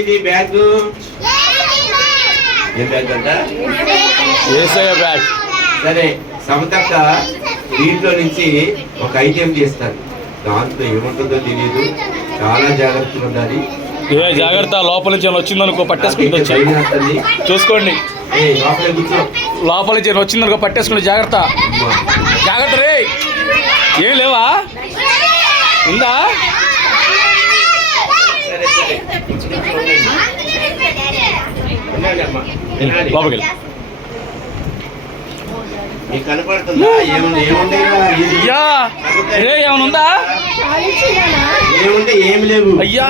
ఇది బ్యాగ్? ఏ బ్యాగ్ అంట? ఏసయ్య బ్యాగ్. సరే సమతక్క దీంట్లో నుంచి ఒక ఐటెం చేస్తారు దాంట్లో ఏముంటుందో తెలియదు చాలా జాగ్రత్తగా ఉండాలి. ఏ జాగ్రత్త లోపల నుంచి వచ్చిందనుకో పట్టేసుకుంటూ నాకైతే వచ్చాయి భయం వేస్తుంది. చూసుకోండి. లోపలే నుంచి వచ్చిందనుకో పట్టేసుకుంటే జాగ్రత్త. జాగ్రత్త రే. ఏం లేవా? ఉందా సరే సరే ఉండండి అమ్మా. వినాలి. లోపలికి అయ్యా! రే ఏమైనా ఉందా? ఏముంది? ఏమి లేవు. అయ్యా.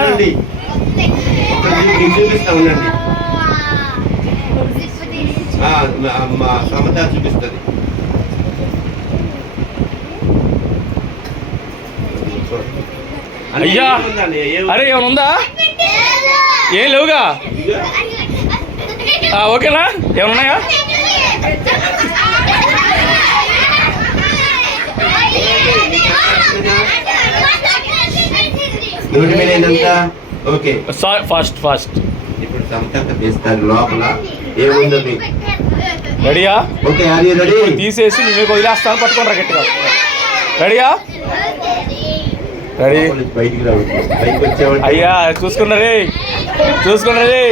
చూపిస్తా ఉండండి. సమత చూపిస్తుంది. అయ్యా. అరే ఏమైనా ఉందా? ఏం లేవుగా? ఓకేనా? ఏమైనా ఉన్నాయా నూటి మీద ఎంత? ఓకే. Fast fast. ఇప్పుడు సమత తీస్తారు లోపల. ఏముందో మీకు రెడీయా? Okay ready? తీసేసి మీకు వదిలేస్తాను పట్టుకుంటారా గట్టిగా. రెడీయా? రెడీ. బయటికి అయ్యా చూసుకున్నారే. చూసుకున్నారే.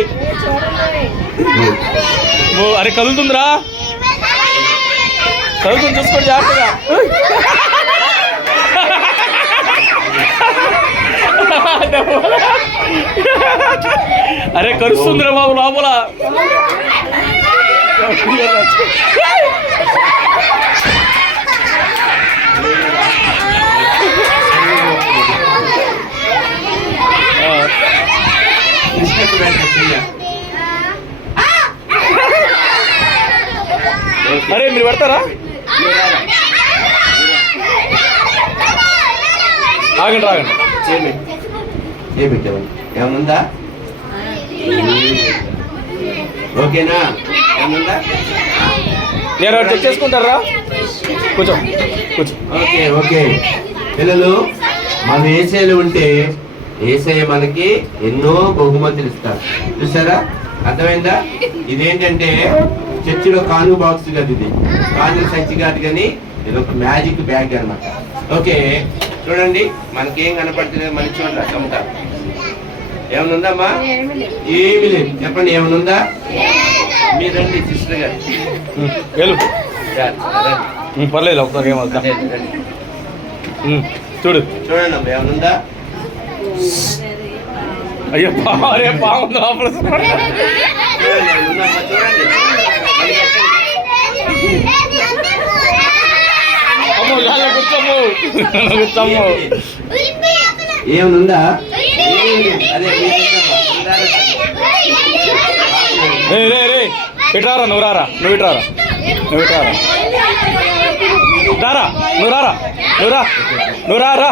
ఓ, అరే కదులుతుందిరా కదులుతుంది చూసుకోండి జాగ్రత్తగా ఉయ్. అరే కరుస్తుందిరా బాబు లోపల ఆ, కృష్ణకు అరే మీరు పెడతారా? ఆగండి ఆగండి. చేయి పెట్టావు ఏముందా? ఓకేనా? ఏముందా? నేను చెక్ చేసుకుంటారా? కూర్చో కూర్చో. Okay okay. పిల్లలు మన ఏసైలు ఉంటే ఏసఐ మనకి ఎన్నో బహుమతులు ఇస్తారు. చూసారా? అర్థమైందా? ఇదేంటంటే చర్చిలో కాను బాక్స్ కాదు ఇది. కాను సంచి కాదు కానీ ఇది ఒక మ్యాజిక్ బ్యాగ్ అన్నమాట. ఓకే చూడండి మనకేం కనపడుతుంది మన చూడండి కమత ఏమైనా ఉందమ్మా? ఏమి లేదు. చెప్పండి ఏమైనా ఉందా? మీరు రండి సిస్టర్ గారు. పర్లేదు ఒకసారి ఏమవుతా. చూడు. చూడండి అమ్మా ఏమైనా ఉందా? అయ్యో పా అరే బాగుంది లోపల. అమ్మో గాలి కూర్చోము. కూర్చోము. లేదా? రే రే రే. ఇట్రారా నువ్వు రారా. నువ్వు ఇట్రారా నువ్వు ఇట్రారా రారా నువ్వు రారా నువ్వు రా నువ్వు రా రా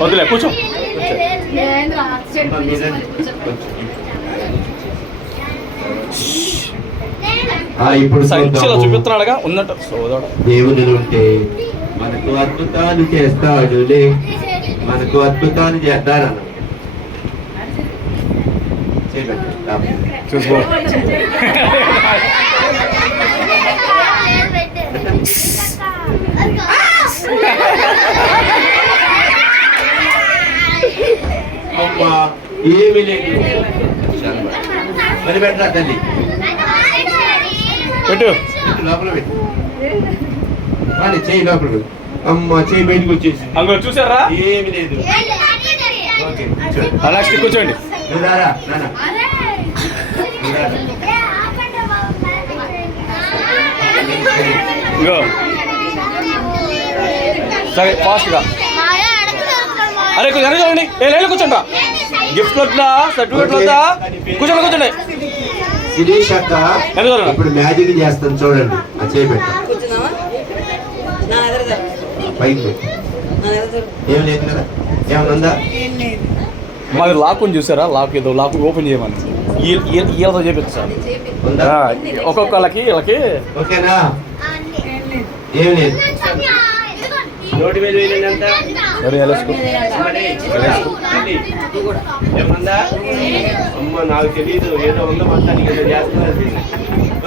వద్దులే కూర్చో ఇప్పుడు చూద్దాము. చూపిస్తున్నాడుగా ఉన్నట్టు దేవుడు ఉంటే మనకు అద్భుతాలు చేస్తాడులే మనకు అద్భుతాలు చేస్తారన్న. చూసుకో ఏమీ లేదు మరి పెట్టరా తల్లి పెట్టు. లోపల పెట్టు వాడి చెయ్యి లోపల పెట్టు అమ్మ చెయ్యి బయటకు వచ్చేసి అంగో చూసారా? ఏమి లేదు. ఓకే కూర్చోండి. ఇగో సరే ఫాస్ట్గా అరే కొంచెం చూడండి. ఏ లేదు కూర్చోండి గిఫ్ట్ వద్దా సర్టిఫికెట్ వద్దా కూర్చోండి కూర్చోండి. శిరీష్ అక్క ఇప్పుడు మ్యాజిక్ చేస్తాను చూడండి. ఆ చేయి పెట్టు. కూర్చున్నావా? నా ఎదురు జరు. పైకి. ఏం లేదు కదా? ఏమైనా ఉందా? మాది లాక్ ఉంది చూసారా? లాక్ ఏదో లాక్ ఓపెన్ చేయమని. ఈలతో చేపించు సార్. ఒక్కొక్కళ్ళకి వీళ్ళకి. ఓకేనా? నాకు తెలీదు. ఏదో ఉందో మొత్తానికి ఏదో చేస్తున్నారు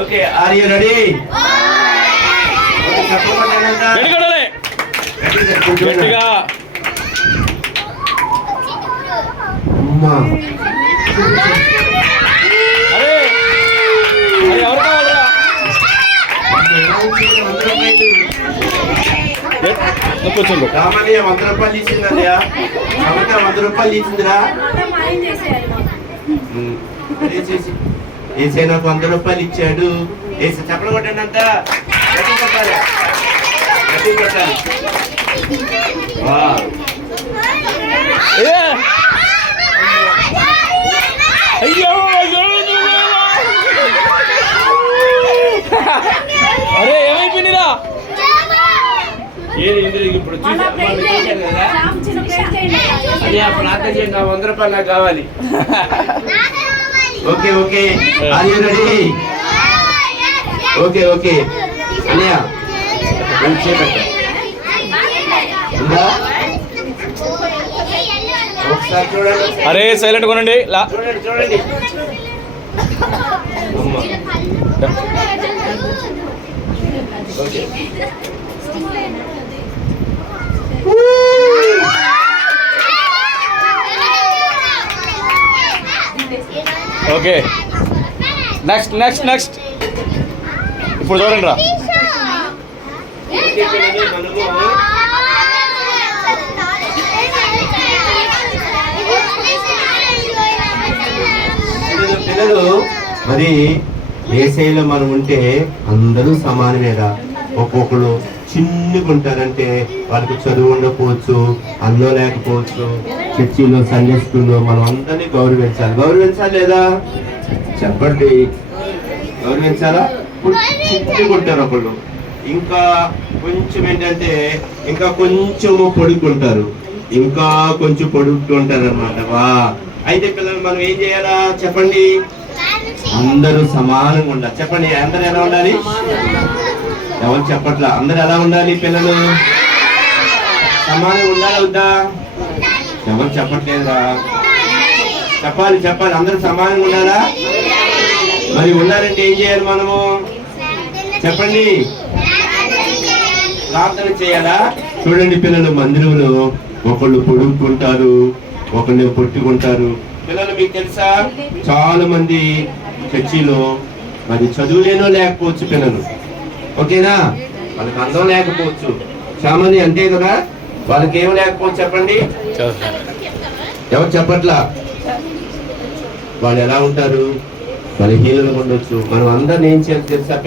ఓకే ఆర్ యూ రెడీ? చెప్పమంటే గట్టిగా ఉండాలి. గట్టిగా అమ్మా. కూర్చోండి రామయ్య వంద రూపాయలు ఇచ్చిందయ్యా సమత వంద రూపాయలు ఇచ్చిందిరా. వేసే నాకు వంద రూపాయలు ఇచ్చాడు. వేసి చెప్పలు కొట్టండి అంత. గట్టి కొట్టాలి. గట్టి కొట్టాలి. వా. ఏ! అయ్యో అయ్యో అరే ఏమైపోయిందిరా? ఏది ఇప్పుడు అది ఆ ప్రార్థన చేయండి ఆ వంద రూపాయలు నాకు కావాలి. Okay okay. Are you ready? Okay okay. అన్నయ్య చేపట్ట అరే సైలెంట్ కొనండి. Okay okay. Next next next ఇప్పుడు చూడండి రా. పిల్లలు మరి ఏసైలో మనం ఉంటే అందరూ సమానమేరా. ఒక్కొక్కరు చిన్నకుంటారంటే వాళ్ళకి చదువు ఉండకపోవచ్చు అన్నం లేకపోవచ్చు చర్చిలో సండే స్కూల్లో మనం అందరినీ గౌరవించాలి. గౌరవించాలి లేదా? చెప్పండి. గౌరవించాలా? చిన్నగా ఉంటారు ఒకళ్ళు. ఇంకా కొంచెం ఏంటంటే ఇంకా కొంచెం పొడుగుంటారు ఇంకా కొంచెం పొడుగుంటారు అనమాట వా. అయితే పిల్లలు మనం ఏం చేయాలా? చెప్పండి. అందరూ సమానంగా ఉండాలి. చెప్పండి అందరూ ఎలా ఉండాలి? ఎవరు చెప్పట్లా? అందరూ ఎలా ఉండాలి పిల్లలు? సమానంగా ఉండాలి వద్దా? ఎవరు చెప్పట్లేదురా? చెప్పాలి చెప్పాలి. అందరూ సమానంగా ఉండాలా? మరి ఉండాలంటే ఏం చేయాలి మనము? చెప్పండి. ప్రార్థన చేయాలా? చూడండి పిల్లలు మందిరంలో ఒకళ్ళు పొడుక్కుంటారు. ఒకరిని పొట్టుకుంటారు. పిల్లలు మీకు తెలుసా? చాలా మంది చర్చిలో మరి చదువులేనో లేకపోవచ్చు పిల్లలు. ఓకేనా? వాళ్ళకి అందం లేకపోవచ్చు. చాలా అంతే కదా? వాళ్ళకి ఏం లేకపోవచ్చు చెప్పండి? ఎవరు చెప్పట్లా? వాళ్ళు ఎలా ఉంటారు? బలహీనంగా ఉండొచ్చు. మనం అందరిని ఏం చేయాలి తెలుసా